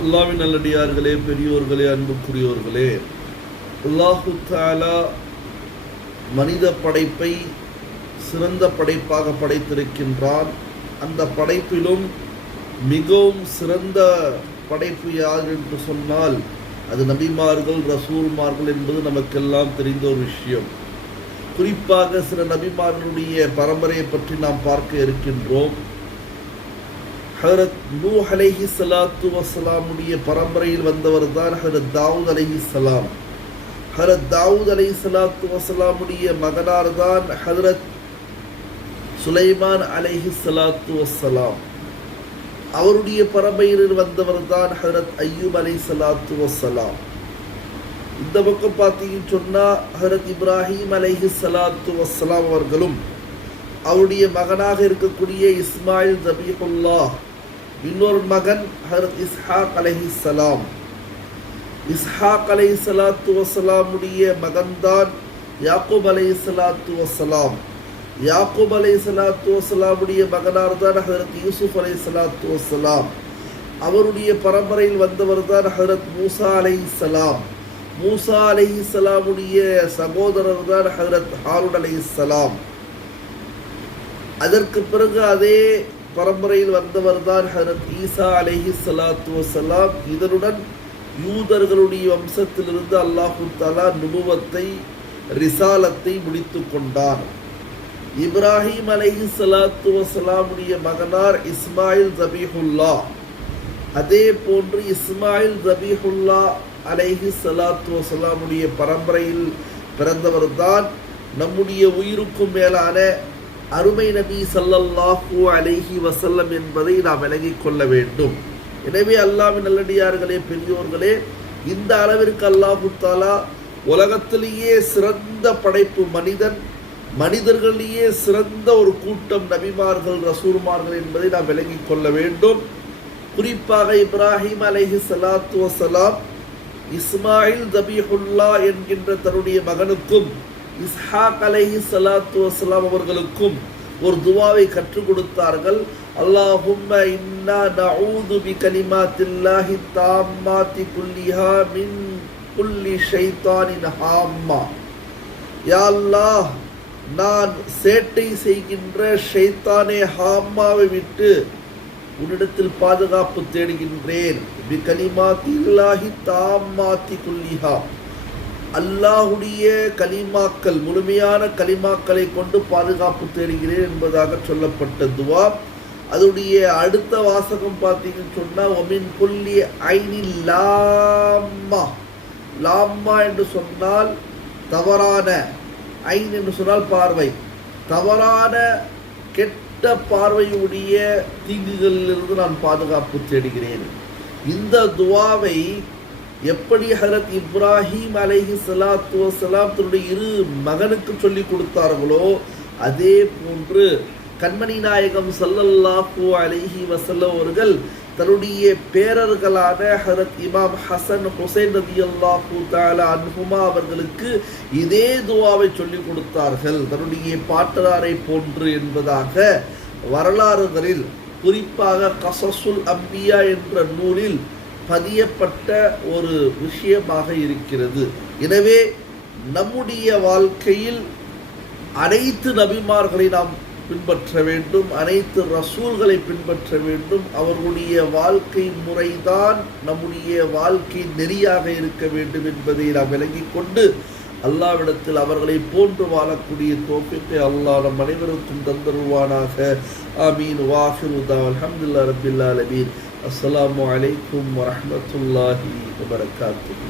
அல்லாஹ்வின் நல்லடியார்களே, பெரியோர்களே, அன்புக்குரியோர்களே, அல்லாஹு தஆலா மனித படைப்பை சிறந்த படைப்பாக படைத்திருக்கின்றான். அந்த படைப்பிலும் மிகவும் சிறந்த படைப்பு யார் என்று சொன்னால் அது நபிமார்கள், ரசூல்மார்கள் என்பது நமக்கெல்லாம் தெரிந்த ஒரு விஷயம். குறிப்பாக சில நபிமார்களுடைய பரம்பரையை பற்றி நாம் பார்க்க இருக்கின்றோம். ஹஜ்ரத் நூஹ் அலைஹிஸ்ஸலாத்து வஸ்ஸலாமுடைய பரம்பரையில் வந்தவர் தான் ஹஜ்ரத் தாவூத் அலைஹிஸ்ஸலாம். ஹஜ்ரத் தாவூத் அலைஹிஸ்ஸலாத்து வஸ்ஸலாமுடைய மகனார் தான் ஹஜ்ரத் சுலைமான் அலைஹிஸ்ஸலாத்து வஸ்ஸலாம். அவருடைய பரம்பரையில் வந்தவர் தான் ஹஜ்ரத் அய்யூப் அலைஹிஸ்ஸலாத்து வஸ்ஸலாம். இந்த பக்கம் பார்த்தீங்கன்னு சொன்னால் ஹஜ்ரத் இப்ராஹிம் அலைஹிஸ்ஸலாத்து வஸ்ஸலாம் அவர்களும் அவருடைய மகனாக இருக்கக்கூடிய இஸ்மாயில் ஜபீஹுல்லாஹ், இன்னொரு மகன் ஹஜ்ரத் இஸ்ஹாக் அலைஹிஸ்ஸலாம். இஸ்ஹாக் அலைஹிஸ்ஸலாத்து வஸ்ஸலாமுடைய மகன்தான் யாக்கூப் அலைஹிஸ்ஸலாத்து வஸ்ஸலாம். யாக்கூப் அலைஹிஸ்ஸலாத்து வஸ்ஸலாமுடைய மகனார் தான் ஹஜ்ரத் யூசுப் அலைஹிஸ்ஸலாத்து வஸ்ஸலாம். அவருடைய பரம்பரையில் வந்தவர் தான் ஹஜ்ரத் மூசா அலைஹிஸ்ஸலாம். மூசா அலைஹிஸ்ஸலாமுடைய சகோதரர் தான் ஹஜ்ரத் ஹாரூன் அலைஹிஸ்ஸலாம். அதற்கு பிறகு அதே பரம்பரையில் வந்தவர் தான் ஹஜ்ரத் ஈசா அலைஹிஸ்ஸலாத்து வஸ்ஸலாம். இதனுடன் யூதர்களுடைய வம்சத்திலிருந்து அல்லாஹு தஆலா நுபுவத்தை, ரிசாலத்தை முடித்து கொண்டார். இப்ராஹிம் அலைஹிஸ்ஸலாத்து வஸ்ஸலாமுடைய மகனார் இஸ்மாயில் ஜபீஹுல்லா. அதே போன்று இஸ்மாயில் ஜபீஹுல்லா அலைஹிஸ்ஸலாத்து வஸ்ஸலாமுடைய பரம்பரையில் பிறந்தவர் தான் நம்முடைய உயிருக்கும் மேலான அருமை நபி ஸல்லல்லாஹு அலைஹி வஸல்லம் என்பதை நாம் விளங்கிக் கொள்ள வேண்டும். எனவே அல்லாஹ்வின் நல்லடியார்களே, பெரியோர்களே, இந்த அளவிற்கு அல்லாஹு தஆலா உலகத்திலேயே சிறந்த படைப்பு மனிதன், மனிதர்களிலேயே சிறந்த ஒரு கூட்டம் நபிமார்கள், ரசூல்மார்கள் என்பதை நாம் விளங்கிக் கொள்ள வேண்டும். குறிப்பாக இப்ராஹிம் அலைஹிஸ்ஸலாத்து வஸ்ஸலாம் இஸ்மாயில் ஜபீஹுல்லா என்கின்ற தன்னுடைய மகனுக்கும் இஸ்ஹாக் அலைஹிஸ்ஸலாத்து வஸ்ஸலாம் அவர்களுக்கும் ஒரு துவாவை கற்றுக் கொடுத்தார்கள். அல்லாஹும்ம இன்னா நஊது பிகலிமாத்தில்லாஹி தாம்மாத்தி குல்லிஹா மின் குல்லி ஷைத்தானின் ஹாம்மா. யா அல்லாஹ், நான் சேட்டை செய்கின்ற ஷைத்தானே ஹாம்மாவை விட்டு உன்னிடத்தில் பாதுகாப்பு தேடுகின்றேன். பிகலிமாத்தில்லாஹி தாம்மாத்தி குல்லிஹா, அல்லாஹுடைய கலிமாக்கள், முழுமையான கலிமாக்களை கொண்டு பாதுகாப்பு தேடுகிறேன் என்பதாக சொல்லப்பட்ட துவா. அதனுடைய அடுத்த வாசகம் பார்த்தீங்கன்னு சொன்னால் ஒமின் புல்லி ஐனி லாம்மா. லாம்மா என்று சொன்னால் தவறான, ஐன் என்று சொன்னால் பார்வை, தவறான கெட்ட பார்வையுடைய தீங்குகளிலிருந்து நான் பாதுகாப்பு தேடுகிறேன். இந்த துவாவை எப்படி ஹஜ்ரத் இப்ராஹிம் அலைஹிஸ்ஸலாத்து வஸ்ஸலாம் தன்னுடைய இரு மகனுக்கு சொல்லி கொடுத்தார்களோ அதே போன்று கண்மணி நாயகம் ஸல்லல்லாஹு அலைஹி வஸல்லம் அவர்கள் தன்னுடைய பேரர்களான ஹஜ்ரத் இமாம் ஹசன் ஹுசைன் ரலியல்லாஹு தஆலா அன்ஹுமா அவர்களுக்கு இதே துஆவை சொல்லி கொடுத்தார்கள், தன்னுடைய பாட்டனாரை போன்று என்பதாக வரலாறுகளில், குறிப்பாக கஸஸுல் அம்பியா என்ற நூலில் பதியப்பட்ட ஒரு விஷயமாக இருக்கிறது. எனவே நம்முடைய வாழ்க்கையில் அனைத்து நபிமார்களை நாம் பின்பற்ற வேண்டும், அனைத்து ரசூல்களை பின்பற்ற வேண்டும். அவர்களுடைய வாழ்க்கை முறைதான் நம்முடைய வாழ்க்கை நெறியாக இருக்க வேண்டும் என்பதை நாம் விளங்கிக் கொண்டு அல்லாஹ்விடத்தில் அவர்களை போன்று வாழக்கூடிய தௌஃபீக்கை அல்லாஹ் நம் அனைவருக்கும் தந்தருவானாக. ஆமீன். வாஹிரு தஅவானா அல்ஹம்துலில்லாஹி ரப்பில் ஆலமீன். அஸ்ஸலாமு அலைக்கும் வரஹ்மத்துல்லாஹி வபரகாத்துஹு.